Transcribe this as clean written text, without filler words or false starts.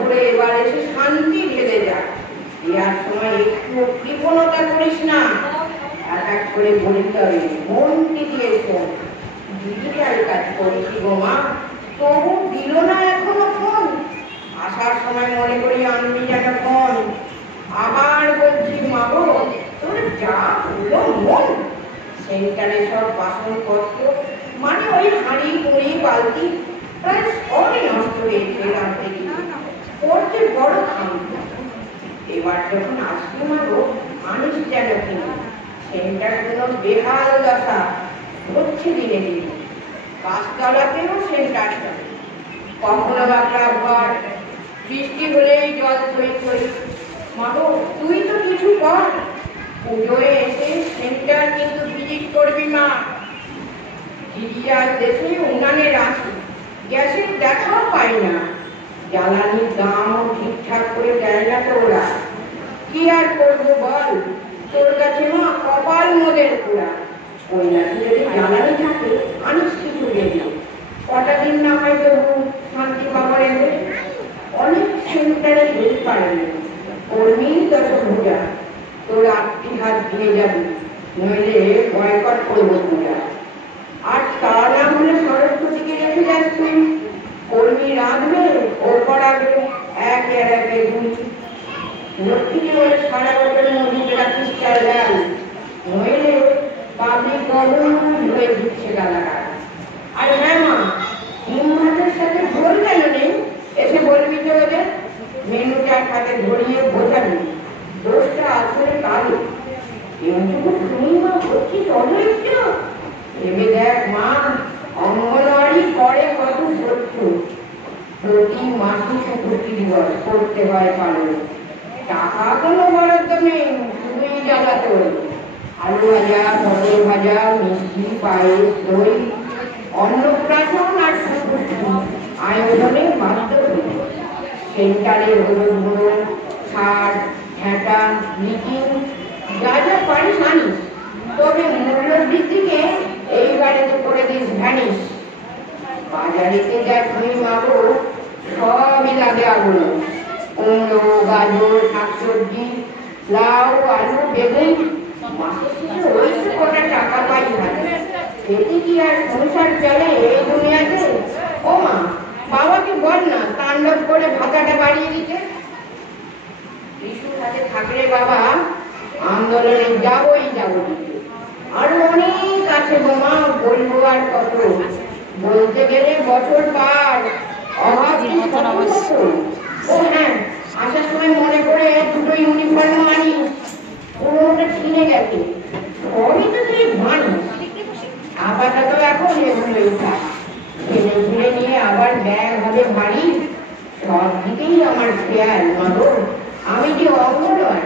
ধরে এবার এসে শান্তি ঢেলে যায়। দেওয়ার সময় একটু কৃপণতা করিস না, এক এক করে বলতে হবে, মনটি দিয়ে শোন। ডিজিটাল কাজ করছি গো মা, তবু দিল না এখনো ফোন। আসার সময় মনে করি আনবি যেন ফোন। আবার বলছি মা গো, তোর যা হলো মন। সেন্টারে সব বাসনপত্র, মানে ওই হাঁড়ি কুড়ি বালতি প্রায় সবই নষ্ট হয়েছে রাখতে গিয়ে, করতে বড় খামতি। এবার যখন আসবি মা গো, আনিস যেন কিনে। সেন্টারগুলো বেহাল দশা হচ্ছে দিনে দিনে। গাছতলাতেও সেন্টার চলে, কখনো বা ঘর, বৃষ্টি হলেই জল থই থই। মা গো, তুই তো কিছু কর, পুজোয় এসে সেন্টার কিন্তু ভিজিট করবি মা। দিদিয়ার দেশে উনানের আছে, গ্যাসের দেখাও পাই না। জ্বালানির দামও ঠিকঠাক করে দেয় না তো ওরা। কি আর করবো বল, তোর কাছে মা কপাল মোদের পুরা। ওই নাকি যদি জ্বালানি থাকে আনিস কিছু বেরিয়ে, কটা দিন না হয় তবু শান্তি পাবার এলে। অনেক সেন্টারে যেতে পারেনি, কর্মী দশক ভোজা, তোর আটটি হাত দিয়ে যাবি, নইলে বয়কট করবো পূজা। আর তা না হলে সরস্বতীকে রেখে যাস তুই, কর্মী রাঁধবে ও করাবে একের একে দুই। লক্ষ্মীকে বলে সারা বছর মজুকে রাখিস চাল ডাল, নইলে পাবলিক গরম হয়ে দিচ্ছে গালাগাল। আর হ্যাঁ মা, হিম ভাতের সাথে ঝোল কেন নেই এসে বলবি তো ওদের। মেনুটা খাতে ধরিয়ে বোঝাবি, দোষটা আসলে কালো। এইটুকু শুনি মা বলছিস অনৈক্য। ভেবে দেখ মা, অঙ্গনওয়াড়ি করে কত সত্য। প্রতি মাসে চতুর্থী দিবস করতে হয় পালন। টাকা কোনো বরাদ্দ নেই, শুধুই জ্বালাতন। আলু ভাজা, পটল ভাজা, মিষ্টি, পায়েস, দই, অন্নপ্রাশন আর আয়োজনে বাধ্য হই। সেন্টারে হলুদ গুঁড়ো, ছাড়, ঘ্যাঁটা, মিটিং, যা যা পারিস আনিস। তবে মূল্য বৃদ্ধিকে এইবারে তো করে দিস ভ্যানিস। বাজারেতে যা ছুঁই মাগো সবই লাগে আগুন। কুমড়ো, গাজর, শাকসবজি, লাউ, আলু, বেগুন, মাসের শেষে ওই কটা টাকা পাই হাতে। এতে কি আর সংসার চলে এই দুনিয়াতে? ও মা, বাবাকে বল না তাণ্ডব করে ভাতাটা বাড়িয়ে দিতে। বিশুর হাতে থাকলে বাবা আন্দোলনে যাবই যাবো দিতে। আরো অনেক আছে বোমা, বলবো আর কত। বলতে গেলে বছর পার, অভাব। ও হ্যাঁ, আসার সময় মনে করে দুটো ইউনিফর্ম আনি, পুরোটা ছিঁড়ে গেছে। সবই তো সেই ভানি। আপাতত এখন এগুলোই থাক, ছেলে ছেলে নিয়ে আবার ব্যাগ হবে ভারী। সব দিকেই আমার খেয়াল মাগো, আমি যে অঙ্গ নয়